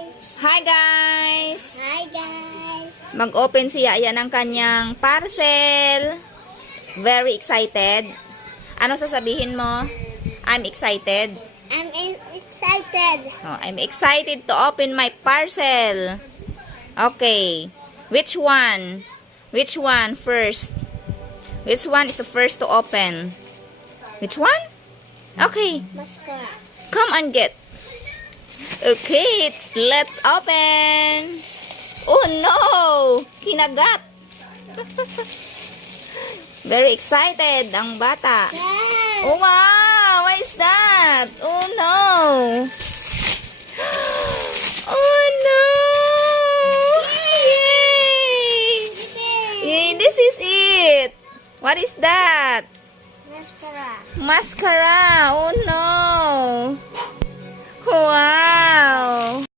Hi guys! Hi guys! Mag-open si Yael ng kanyang parcel. Very excited. Ano sasabihin mo? I'm excited. Excited. Oh, I'm excited to open my parcel. Okay. Which one? Which one first? Which one is the first to open? Which one? Okay. Mascara. Come and get. Okay, let's open. Oh no! Kinagat. Very excited ang bata. Yes. Oh wow! What is that? Oh no!